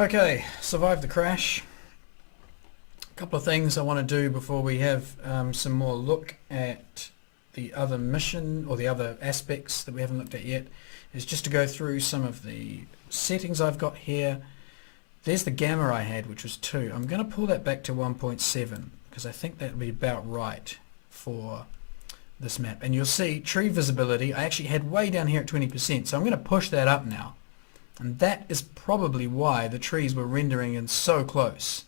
Okay, survived the crash. A couple of things I want to do before we have some more look at the other mission or the other aspects that we haven't looked at yet is just to go through some of the settings I've got here. There's the gamma I had, which was 2. I'm going to pull that back to 1.7 because I think that would be about right for this map. And you'll see tree visibility I actually had way down here at 20%, so I'm going to push that up now. And that is probably why the trees were rendering in so close.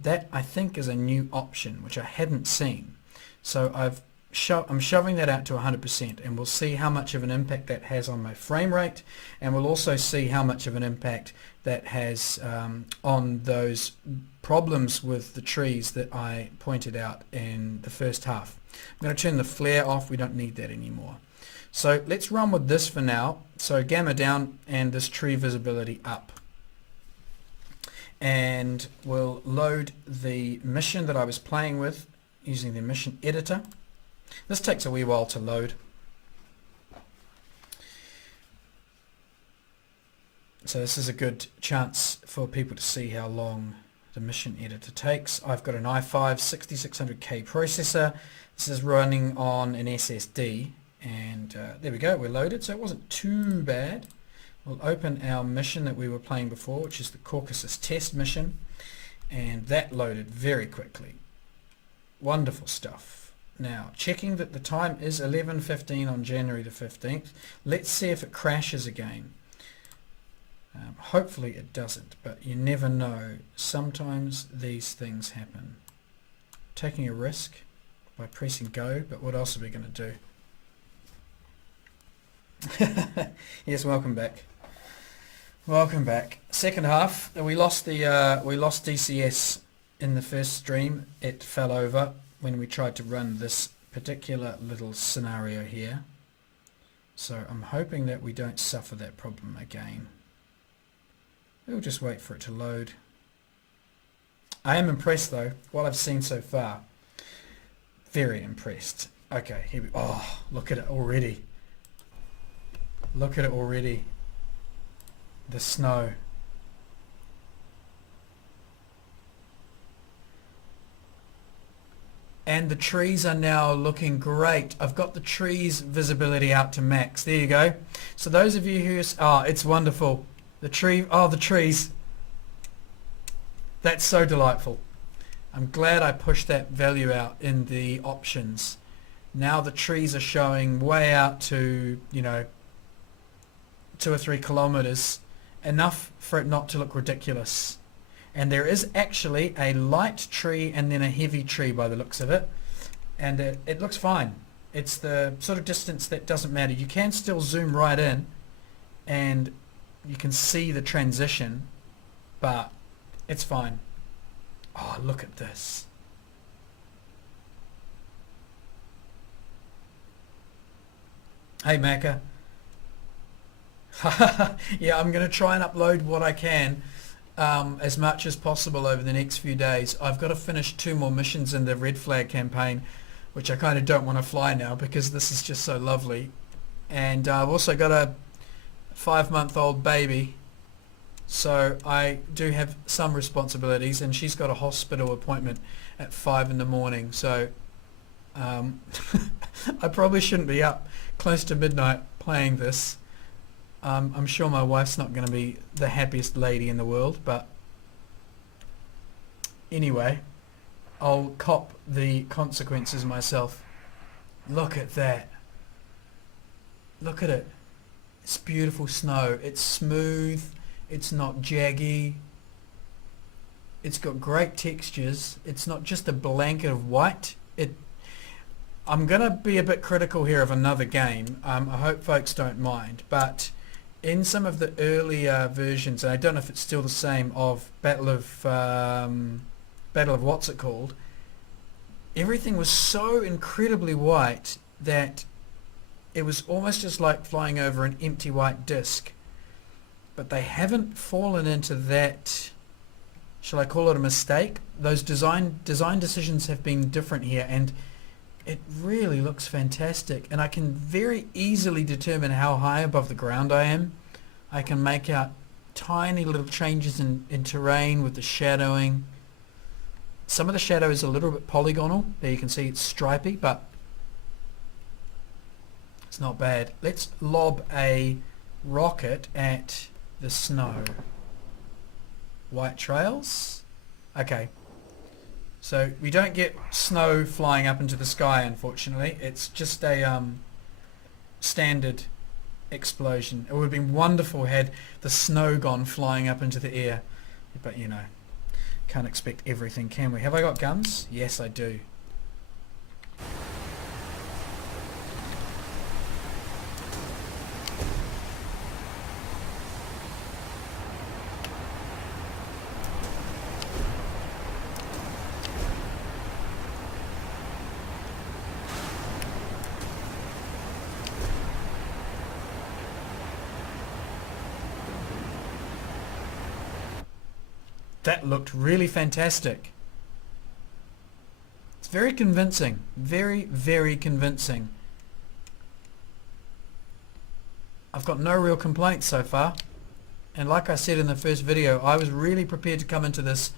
That I think is a new option which I hadn't seen. So I'm shoving that out to 100%, and we'll see how much of an impact that has on my frame rate, and we'll also see how much of an impact that has on those problems with the trees that I pointed out in the first half. I'm going to turn the flare off. We don't need that anymore. So let's run with this for now. So gamma down and this tree visibility up. And we'll load the mission that I was playing with using the mission editor. This takes a wee while to load. So this is a good chance for people to see how long the mission editor takes. I've got an i5 6600K processor. This is running on an SSD. And there we go, we're loaded, so it wasn't too bad. We'll open our mission that we were playing before, which is the Caucasus test mission, and that loaded very quickly. Wonderful stuff. Now, checking that the time is 11:15 on January the 15th. Let's see if it crashes again. Hopefully it doesn't, but you never know. Sometimes these things happen. Taking a risk by pressing go, but what else are we going to do? Yes, welcome back. Welcome back. Second half, we lost DCS in the first stream. It fell over when we tried to run this particular little scenario here. So I'm hoping that we don't suffer that problem again. We'll just wait for it to load. I am impressed though, what I've seen so far. Very impressed. Okay, here we go. Oh, look at it already. Look at it already. The snow. And the trees are now looking great. I've got the trees visibility out to max. There you go. So those of you who... Oh, it's wonderful. The tree... Oh, the trees. That's so delightful. I'm glad I pushed that value out in the options. Now the trees are showing way out to, you know, 2 or 3 kilometers, enough for it not to look ridiculous. And there is actually a light tree and then a heavy tree by the looks of it, and it looks fine. It's the sort of distance that doesn't matter. You can still zoom right in and you can see the transition, but it's fine. Oh, look at this. Hey Macca. Yeah, I'm going to try and upload what I can as much as possible over the next few days. I've got to finish 2 more missions in the Red Flag campaign, which I kind of don't want to fly now because this is just so lovely. And I've also got a 5-month-old baby, so I do have some responsibilities, and she's got a hospital appointment at 5 in the morning, so I probably shouldn't be up close to midnight playing this. I'm sure my wife's not going to be the happiest lady in the world, but anyway, I'll cop the consequences myself. Look at that. Look at it. It's beautiful snow. It's smooth. It's not jaggy. It's got great textures. It's not just a blanket of white. I'm going to be a bit critical here of another game. I hope folks don't mind, but in some of the earlier versions, and I don't know if it's still the same, of Battle of what's it called, everything was so incredibly white that it was almost just like flying over an empty white disc. But they haven't fallen into that, shall I call it a mistake? Those design decisions have been different here, and it really looks fantastic. And I can very easily determine how high above the ground I am. I can make out tiny little changes in terrain with the shadowing. Some of the shadow is a little bit polygonal. There you can see it's stripy, but it's not bad. Let's lob a rocket at the snow. White trails. Okay. So we don't get snow flying up into the sky, unfortunately. It's just a standard explosion. It would have been wonderful had the snow gone flying up into the air. But you know, can't expect everything, can we? Have I got guns? Yes, I do. That looked really fantastic. It's very convincing. Very, very convincing. I've got no real complaints so far. And like I said in the first video, I was really prepared to come into this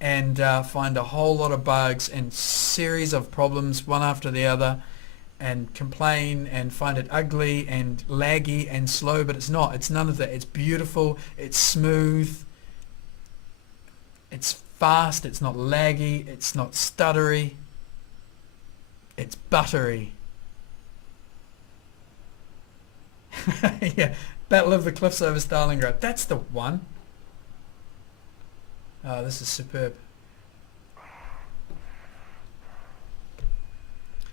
and find a whole lot of bugs and series of problems one after the other and complain and find it ugly and laggy and slow, but it's not. It's none of that. It's beautiful. It's smooth. It's fast, it's not laggy, it's not stuttery, it's buttery. Yeah, Battle of the Cliffs over Stalingrad. That's the one. Oh, this is superb.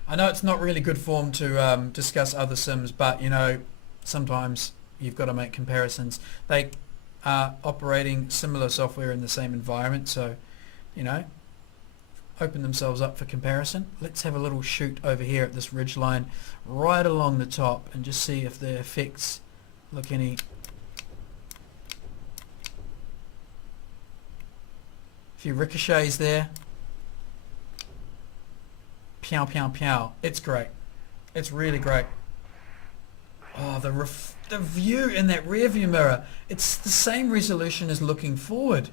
I know it's not really good form to discuss other sims, but you know, sometimes you've got to make comparisons. They are operating similar software in the same environment, so you know, open themselves up for comparison. Let's have a little shoot over here at this ridge line right along the top and just see if the effects look any. A few ricochets there. Pow pow pow. It's great. It's really great. Oh, the view in that rear view mirror, it's the same resolution as looking forward.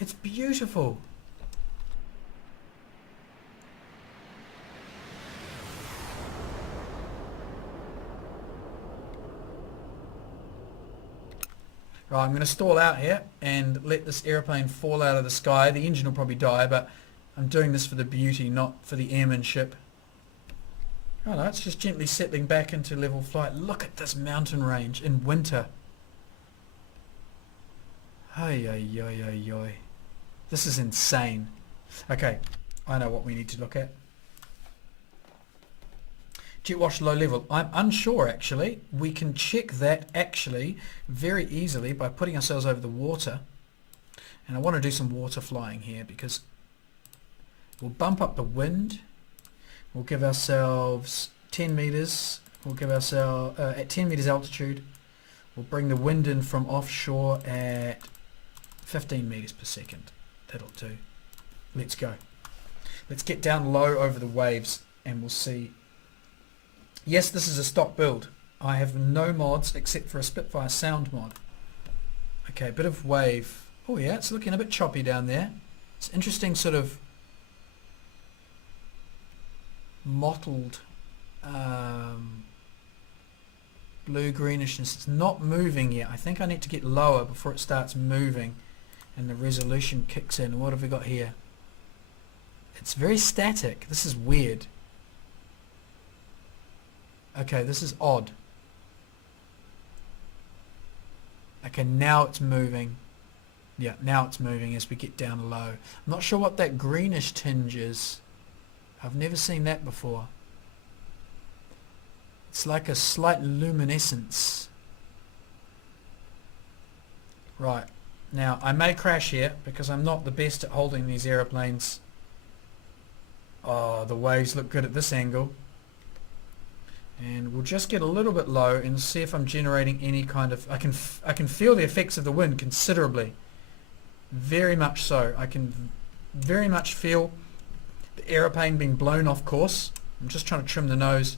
It's beautiful. Right, I'm going to stall out here and let this airplane fall out of the sky. The engine will probably die, but I'm doing this for the beauty, not for the airmanship. Oh no, it's just gently settling back into level flight. Look at this mountain range in winter. Ay, ay, ay, ay, ay. This is insane. Okay, I know what we need to look at. Jet wash low level. I'm unsure actually. We can check that actually very easily by putting ourselves over the water. And I want to do some water flying here because we'll bump up the wind. We'll give ourselves 10 meters. We'll give ourselves at 10 meters altitude. We'll bring the wind in from offshore at 15 meters per second. That'll do. Let's go. Let's get down low over the waves and we'll see. Yes, this is a stock build. I have no mods except for a Spitfire sound mod. Okay, a bit of wave. Oh yeah, it's looking a bit choppy down there. It's interesting sort of mottled blue greenishness. It's not moving yet. I think I need to get lower before it starts moving and the resolution kicks in. What have we got here? It's very static. This is weird. Okay, this is odd. Okay, now it's moving. Yeah, now it's moving as we get down low. I'm not sure what that greenish tinge is. I've never seen that before. It's like a slight luminescence. Right. Now, I may crash here because I'm not the best at holding these aeroplanes. Oh, the waves look good at this angle. And we'll just get a little bit low and see if I'm generating any kind of... I can feel the effects of the wind considerably. Very much so. I can very much feel the aeroplane being blown off course. I'm just trying to trim the nose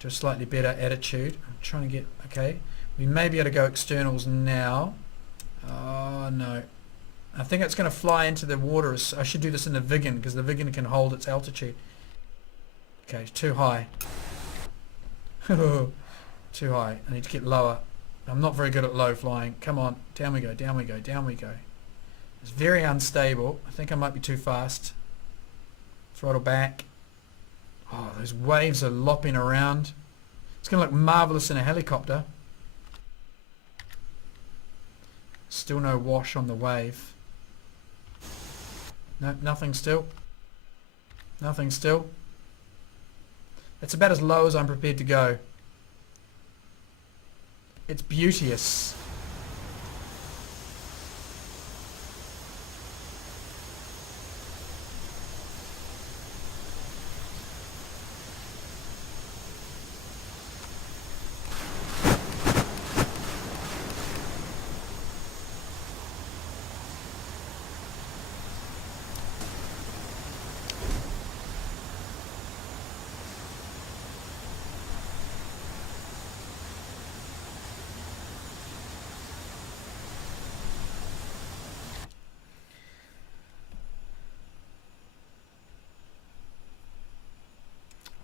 to a slightly better attitude. I'm trying to get... Okay. We may be able to go externals now. Oh no. I think it's going to fly into the water. I should do this in the Viggen because the Viggen can hold its altitude. Okay, too high. Too high. I need to get lower. I'm not very good at low flying. Come on. Down we go, down we go, down we go. It's very unstable. I think I might be too fast. Throttle back. Oh, those waves are lopping around. It's going to look marvellous in a helicopter. Still no wash on the wave. No, nothing still. Nothing still. It's about as low as I'm prepared to go. It's beauteous.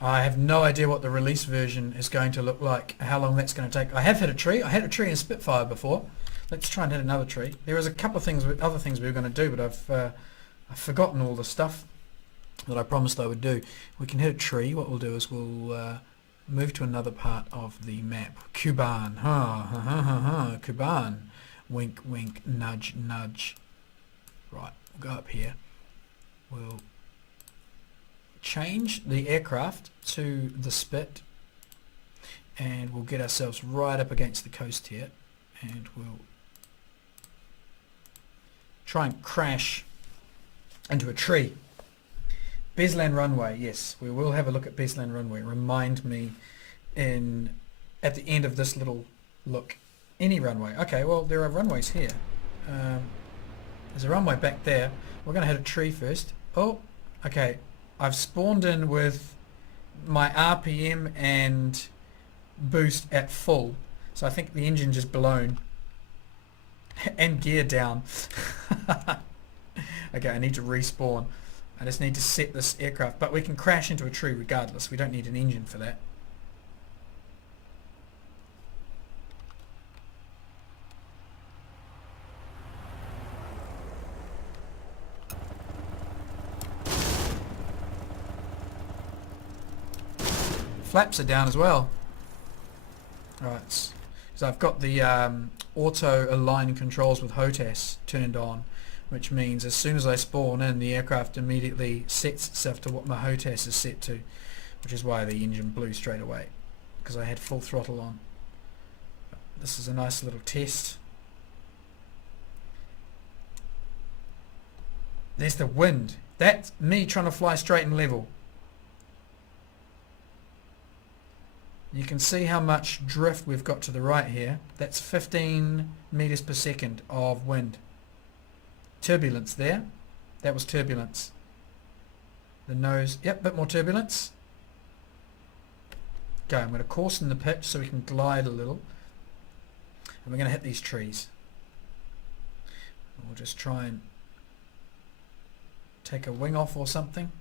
I have no idea what the release version is going to look like, how long that's going to take. I have hit a tree. I hit a tree in Spitfire before. Let's try and hit another tree. There was a couple of things, other things we were going to do, but I've forgotten all the stuff that I promised I would do. We can hit a tree. What we'll do is we'll move to another part of the map. Kuban. Kuban. Wink, wink, nudge, nudge. Right, we'll go up here. We'll change the aircraft to the Spit and we'll get ourselves right up against the coast here and we'll try and crash into a tree. Beslan runway, yes, we will have a look at Beslan runway. Remind me at the end of this little look. Any runway. Okay, well there are runways here. There's a runway back there. We're going to hit a tree first. Oh, okay. I've spawned in with my RPM and boost at full, so I think the engine just blown and gear down. Okay, I need to respawn. I just need to set this aircraft, but we can crash into a tree regardless. We don't need an engine for that. Flaps are down as well. Right, so I've got the auto align controls with HOTAS turned on, which means as soon as I spawn in, the aircraft immediately sets itself to what my HOTAS is set to, which is why the engine blew straight away, because I had full throttle on. This is a nice little test. There's the wind. That's me trying to fly straight and level. You can see how much drift we've got to the right here. That's 15 meters per second of wind. Turbulence there. That was turbulence. The nose, yep, bit more turbulence. Okay, I'm going to coarsen the pitch so we can glide a little. And we're going to hit these trees. We'll just try and take a wing off or something.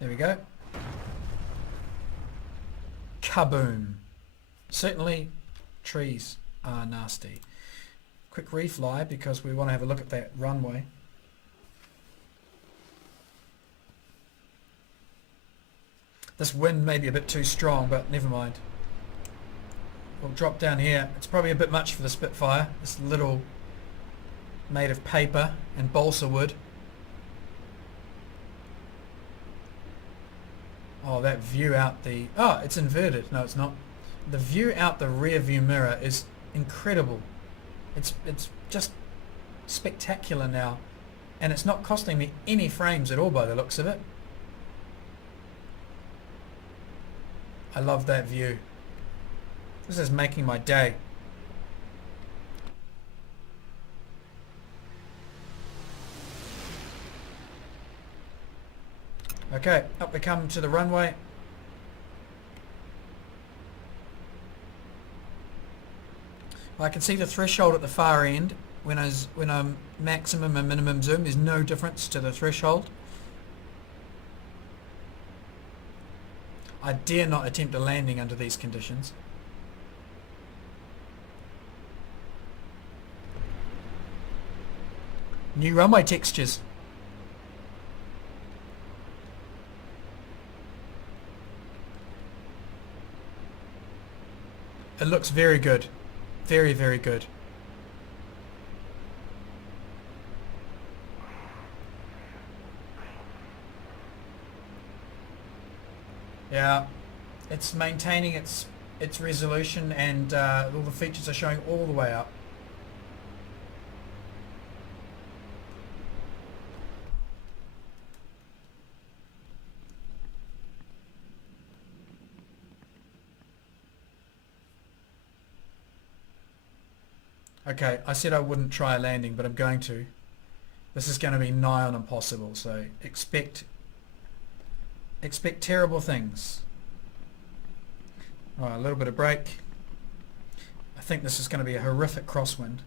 There we go. Kaboom. Certainly trees are nasty. Quick refly because we want to have a look at that runway. This wind may be a bit too strong, but never mind. We'll drop down here. It's probably a bit much for the Spitfire. This little made of paper and balsa wood. Oh, that view out the... Oh, it's inverted. No, it's not. The view out the rear view mirror is incredible. It's just spectacular now. And it's not costing me any frames at all by the looks of it. I love that view. This is making my day. Okay, up we come to the runway. I can see the threshold at the far end when I'm maximum and minimum zoom. There's no difference to the threshold. I dare not attempt a landing under these conditions. New runway textures. It looks very good. Very, very good. Yeah, it's maintaining its resolution, and all the features are showing all the way up. Okay, I said I wouldn't try a landing, but I'm going to. This is going to be nigh on impossible, so expect terrible things. Alright, a little bit of brake. I think this is going to be a horrific crosswind.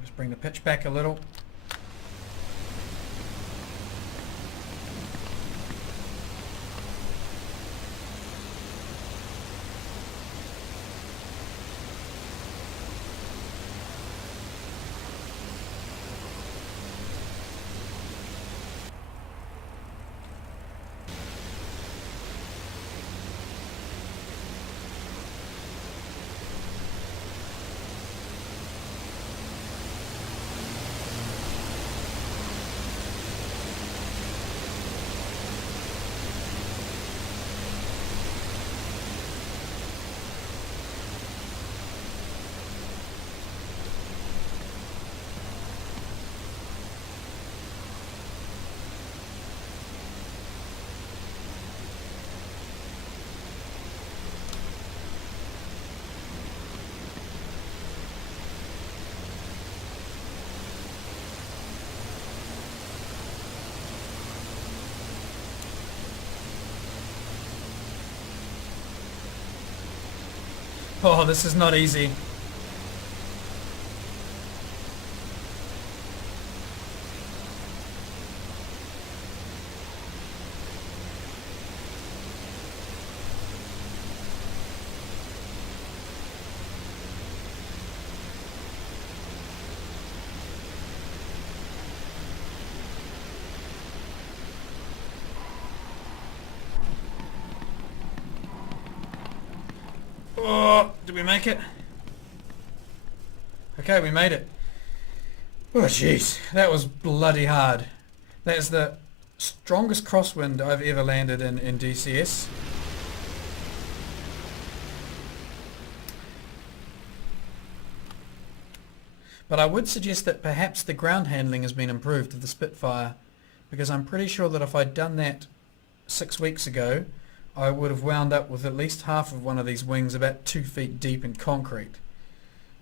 Just bring the pitch back a little. Oh, this is not easy. Oh, did we make it? Okay, we made it. Oh jeez, that was bloody hard. That's the strongest crosswind I've ever landed in DCS. But I would suggest that perhaps the ground handling has been improved of the Spitfire, because I'm pretty sure that if I'd done that 6 weeks ago, I would have wound up with at least half of one of these wings about 2 feet deep in concrete.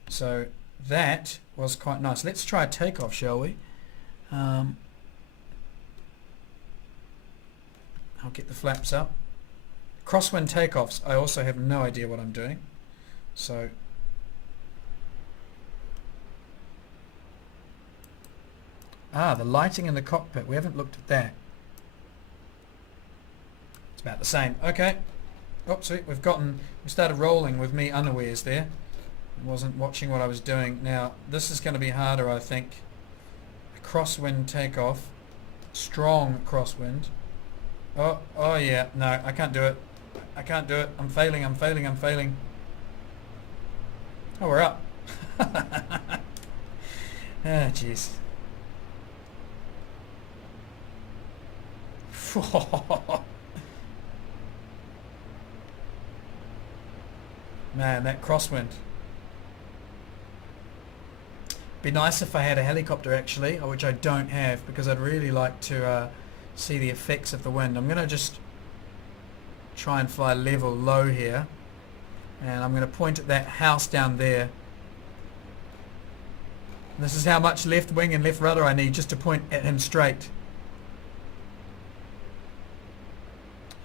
So that was quite nice. Let's try a takeoff, shall we? I'll get the flaps up. Crosswind takeoffs, I also have no idea what I'm doing. So the lighting in the cockpit, we haven't looked at that. About the same. Okay. Oh, sweet. We started rolling with me unawares there. I wasn't watching what I was doing. Now, this is going to be harder, I think. A crosswind takeoff. Strong crosswind. Oh yeah. No, I can't do it. I can't do it. I'm failing. Oh, we're up. Ah, jeez. Man, that crosswind. Be nice if I had a helicopter actually, which I don't have, because I'd really like to see the effects of the wind. I'm going to just try and fly level low here, and I'm going to point at that house down there. And this is how much left wing and left rudder I need just to point at him straight.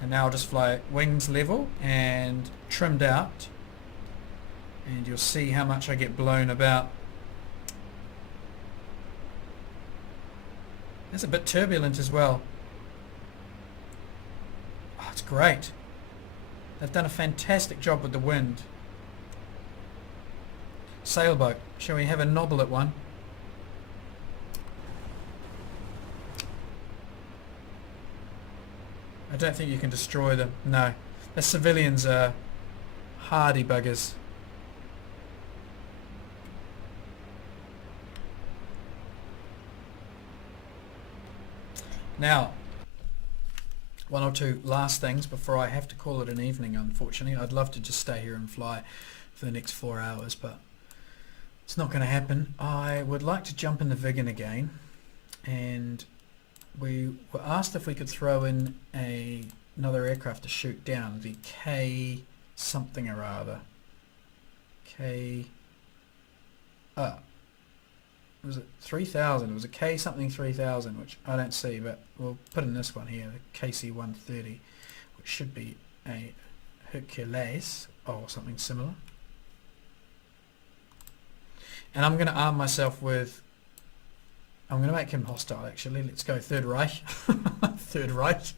And now I'll just fly wings level and trimmed out, and you'll see how much I get blown about. It's a bit turbulent as well. Oh, it's great. They've done a fantastic job with the wind. Sailboat. Shall we have a nobble at one? I don't think you can destroy them. No. The civilians are hardy buggers. Now, one or two last things before I have to call it an evening, unfortunately. I'd love to just stay here and fly for the next 4 hours, but it's not going to happen. I would like to jump in the Viggen again, and we were asked if we could throw in another aircraft to shoot down, the K something or other. Was it 3000? It was a K something 3000, which I don't see, but we'll put in this one here, the KC-130, which should be a Hercules or something similar. And I'm going to arm myself with, I'm going to make him hostile actually. Let's go Third Reich. Third Reich.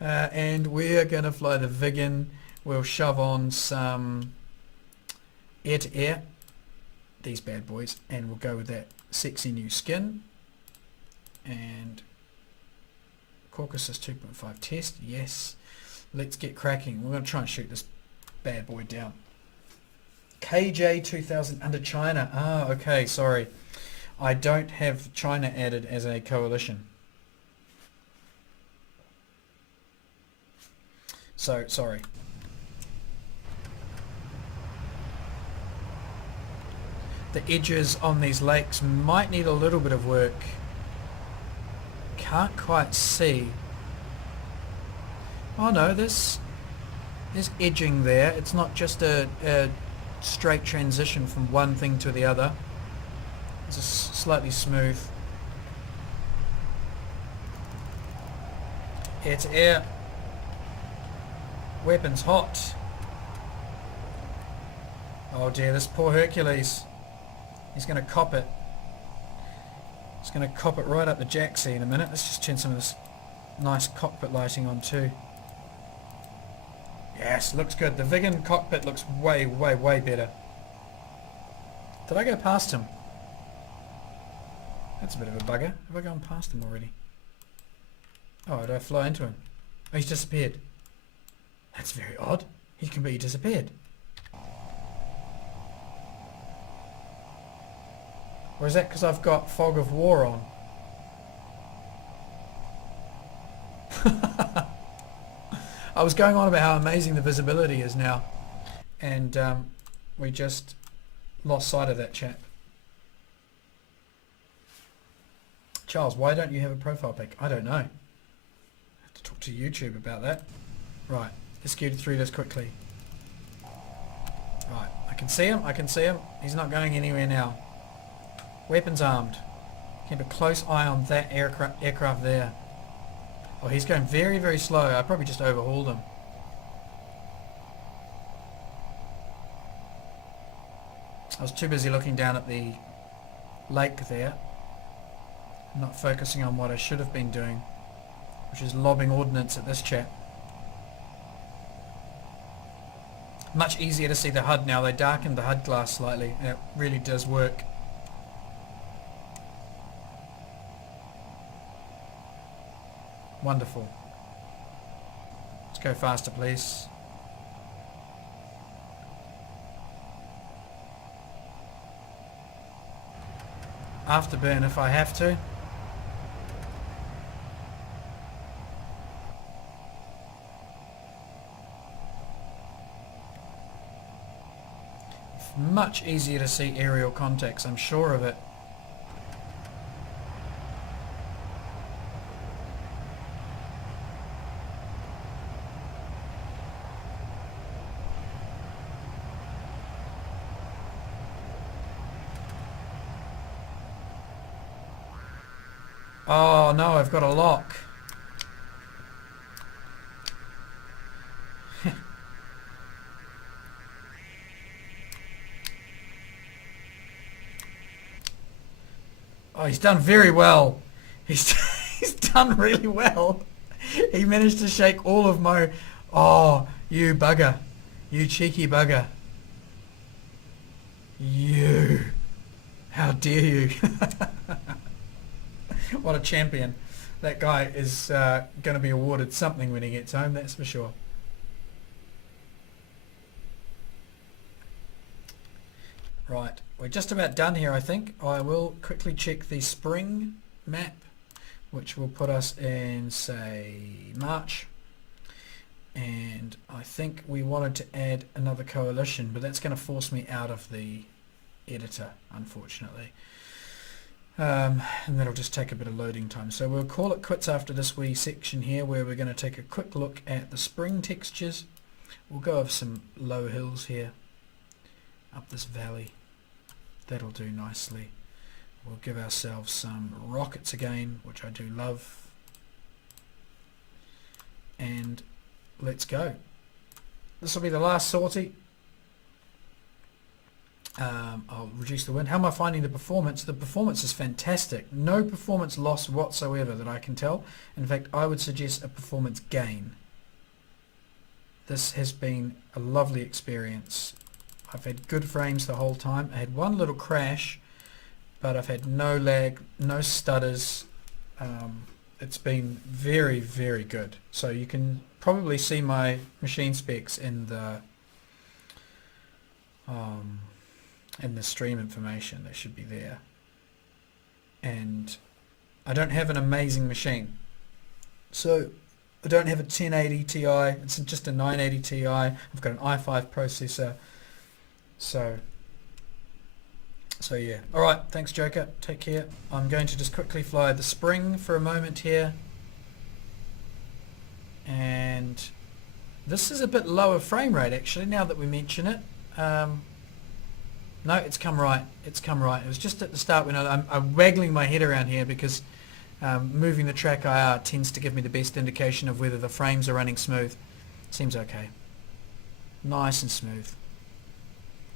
And we're going to fly the Viggen. We'll shove on some air-to-air, these bad boys, and we'll go with that sexy new skin. And Caucasus 2.5 test, yes. Let's get cracking. We're going to try and shoot this bad boy down. KJ 2000 under China. Ah, okay, sorry. I don't have China added as a coalition. So, sorry. The edges on these lakes might need a little bit of work. Can't quite see. Oh no, there's edging there. It's not just a straight transition from one thing to the other. It's just slightly smooth. Air to air. Weapons hot. Oh dear, this poor Hercules. He's going to cop it. He's going to cop it right up the jacksie in a minute. Let's just turn some of this nice cockpit lighting on too. Yes, looks good. The Viggen cockpit looks way, way, way better. Did I go past him? That's a bit of a bugger. Have I gone past him already? Oh, did I fly into him? Oh, he's disappeared. That's very odd. He completely disappeared. Or is that because I've got Fog of War on? I was going on about how amazing the visibility is now, and we just lost sight of that chap. Charles, why don't you have a profile pic? I don't know. I have to talk to YouTube about that. Right, let's get through this quickly. Right, I can see him, I can see him. He's not going anywhere now. Weapons armed. Keep a close eye on that aircraft there. Oh, he's going very, very slow. I probably just overhauled him. I was too busy looking down at the lake there, not focusing on what I should have been doing, which is lobbing ordnance at this chap. Much easier to see the HUD now. They darkened the HUD glass slightly, and it really does work. Wonderful. Let's go faster, please. Afterburn if I have to. Much easier to see aerial contacts, I'm sure of it. Oh no, I've got a lock. Oh, he's done very well. He's he's done really well. He managed to shake all of my... Oh, you bugger. You cheeky bugger. You. How dare you. What a champion. That guy is going to be awarded something when he gets home, that's for sure. Right, we're just about done here, I think. I will quickly check the spring map, which will put us in, say, March. And I think we wanted to add another coalition, but that's going to force me out of the editor, unfortunately. And that'll just take a bit of loading time. So we'll call it quits after this wee section here, where we're going to take a quick look at the spring textures. We'll go over some low hills here, up this valley. That'll do nicely. We'll give ourselves some rockets again, which I do love. And let's go. This will be the last sortie. I'll reduce the wind. How am I finding the performance? The performance is fantastic. No performance loss whatsoever that I can tell. In fact, I would suggest a performance gain. This has been a lovely experience. I've had good frames the whole time. I had one little crash, but I've had no lag, no stutters. It's been very, very good. So you can probably see my machine specs in the stream information. They should be there. And I don't have an amazing machine. So I don't have a 1080 Ti. It's just a 980 Ti. I've got an i5 processor. So yeah. Alright, thanks Joker. Take care. I'm going to just quickly fly the spring for a moment here. And this is a bit lower frame rate actually, now that we mention it. No, it's come right. It's come right. It was just at the start when I'm waggling my head around here because moving the track IR tends to give me the best indication of whether the frames are running smooth. Seems okay. Nice and smooth.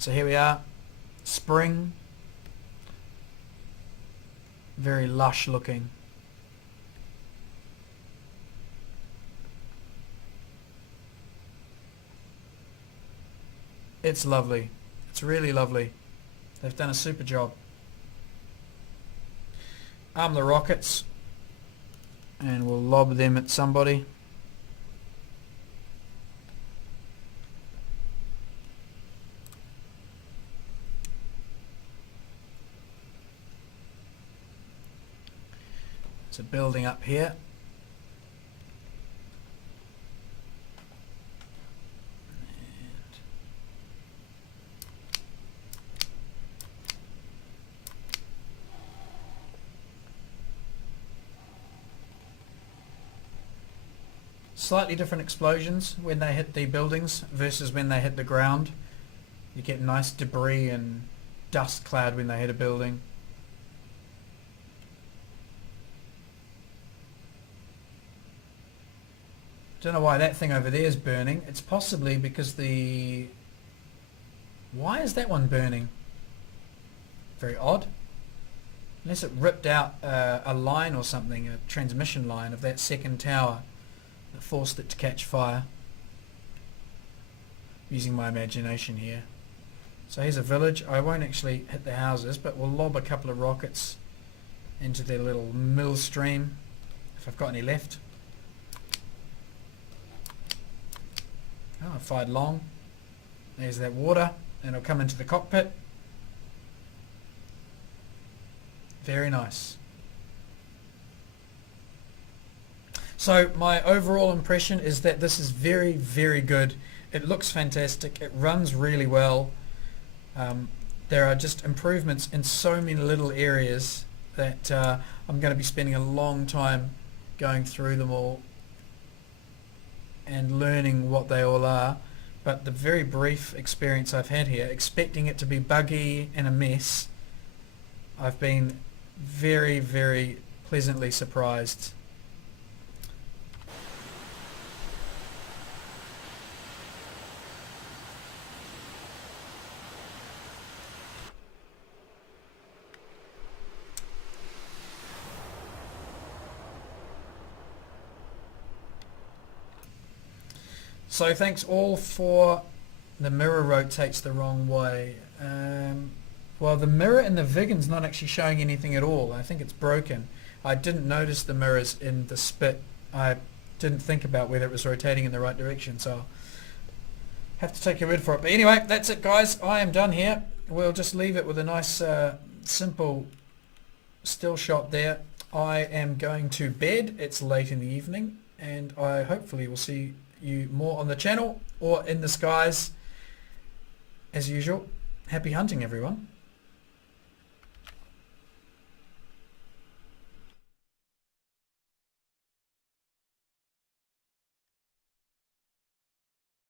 So here we are. Spring. Very lush looking. It's lovely. It's really lovely. They've done a super job. Arm the rockets and we'll lob them at somebody. So building up here. Slightly different explosions when they hit the buildings versus when they hit the ground. You get nice debris and dust cloud when they hit a building. Don't know why that thing over there is burning. It's possibly because the... Why is that one burning? Very odd. Unless it ripped out a line or something, a transmission line of that second tower. That forced it to catch fire. Using my imagination here. So here's a village. I won't actually hit the houses, but we'll lob a couple of rockets into their little mill stream, if I've got any left. Oh, I fired long. There's that water, and it'll come into the cockpit. Very nice. So my overall impression is that this is very, very good. It looks fantastic. It runs really well. There are just improvements in so many little areas that I'm going to be spending a long time going through them all and learning what they all are. But the very brief experience I've had here, expecting it to be buggy and a mess, I've been very, very pleasantly surprised. So thanks all for... The mirror rotates the wrong way. Well, the mirror in the Viggen's not actually showing anything at all. I think it's broken. I didn't notice the mirrors in the Spit. I didn't think about whether it was rotating in the right direction, so I'll have to take your word for it. But anyway, that's it, guys. I am done here. We'll just leave it with a nice simple still shot there. I am going to bed. It's late in the evening, and I hopefully will see you more on the channel or in the skies as usual. Happy hunting, everyone.